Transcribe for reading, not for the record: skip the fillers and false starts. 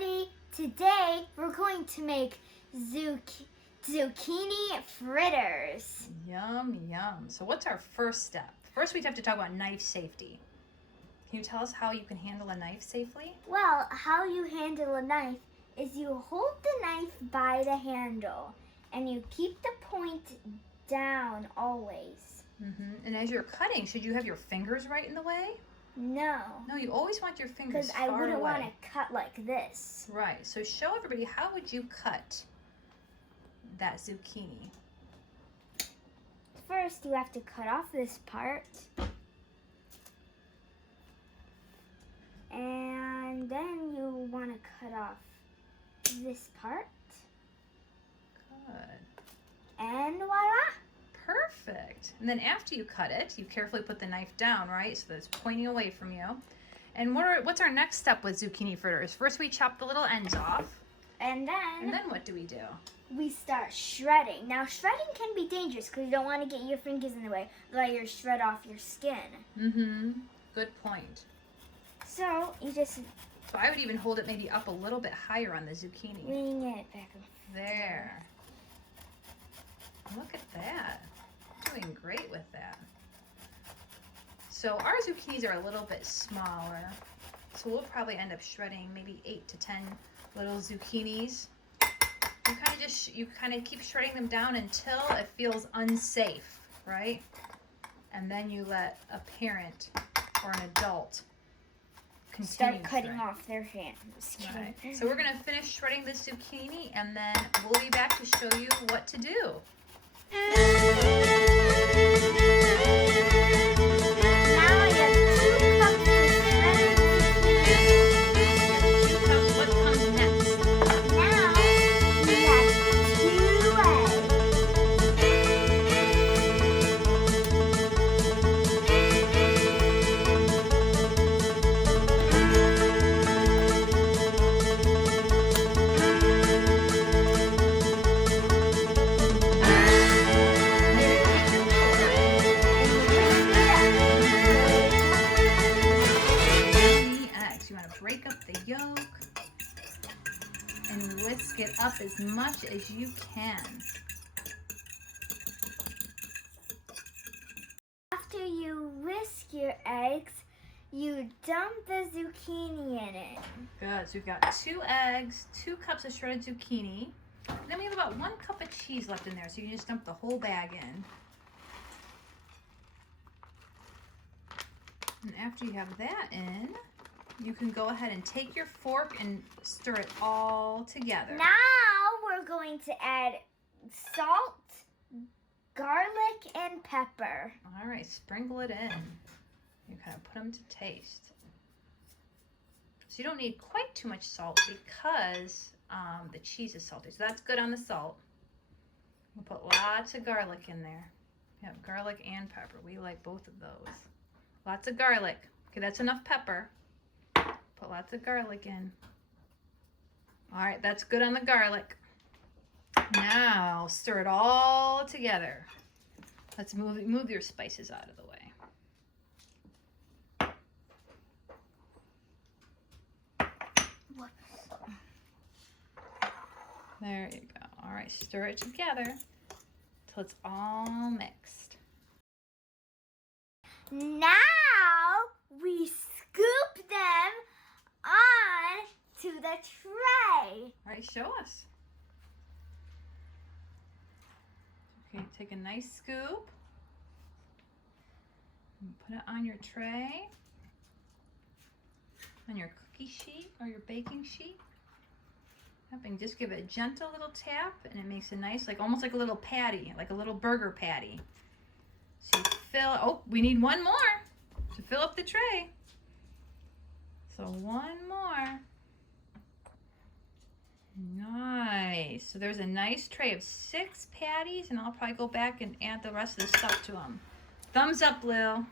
everybody! Today we're going to make zucchini fritters. Yum, yum. So what's our first step? First we have to talk about knife safety. Can you tell us how you can handle a knife safely? Well, how you handle a knife is you hold the knife by the handle and you keep the point down always. And as you're cutting, should you have your fingers right in the way? No. No, you always want your fingers far away. Because I wouldn't want to cut like this. Right. So show everybody, how would you cut that zucchini? First, you have to cut off this part. And then you want to cut off this part. Good. And voila! Perfect. And then after you cut it, you carefully put the knife down, right? So that it's pointing away from you. And what's our next step with zucchini fritters? First we chop the little ends off. And then what do we do? We start shredding. Now shredding can be dangerous because you don't want to get your fingers in the way, like you shred off your skin. Good point. So you just... So I would even hold it maybe up a little bit higher on the zucchini. Lean it back. There. Look at that. Doing great with that. So our zucchinis are a little bit smaller. So we'll probably end up shredding maybe 8 to 10 little zucchinis. You kind of keep shredding them down until it feels unsafe, right? And then you let a parent or an adult start cutting off their hands. Right. So we're going to finish shredding the zucchini and then we'll be back to show you what to do. Break up the yolk and whisk it up as much as you can. After you whisk your eggs, you dump the zucchini in it. Good. So we've got 2 eggs, 2 cups of shredded zucchini, and then we have about 1 cup of cheese left in there, so you can just dump the whole bag in. And after you have that in, you can go ahead and take your fork and stir it all together. Now we're going to add salt, garlic, and pepper. All right, sprinkle it in. You kind of put them to taste. So you don't need quite too much salt because the cheese is salty. So that's good on the salt. We'll put lots of garlic in there. We have garlic and pepper. We like both of those. Lots of garlic. Okay, that's enough pepper. Put lots of garlic in. All right, that's good on the garlic. Now stir it all together. Let's move your spices out of the way. There you go. All right, stir it together till it's all mixed. Now we scoop them on to the tray. All right, show us. Okay, take a nice scoop and put it on your tray, on your cookie sheet or your baking sheet. And just give it a gentle little tap and it makes a nice, almost like a little patty, like a little burger patty. So you fill, we need 1 more to fill up the tray. So 1 more. Nice. So there's a nice tray of 6 patties, and I'll probably go back and add the rest of the stuff to them. Thumbs up, Lil.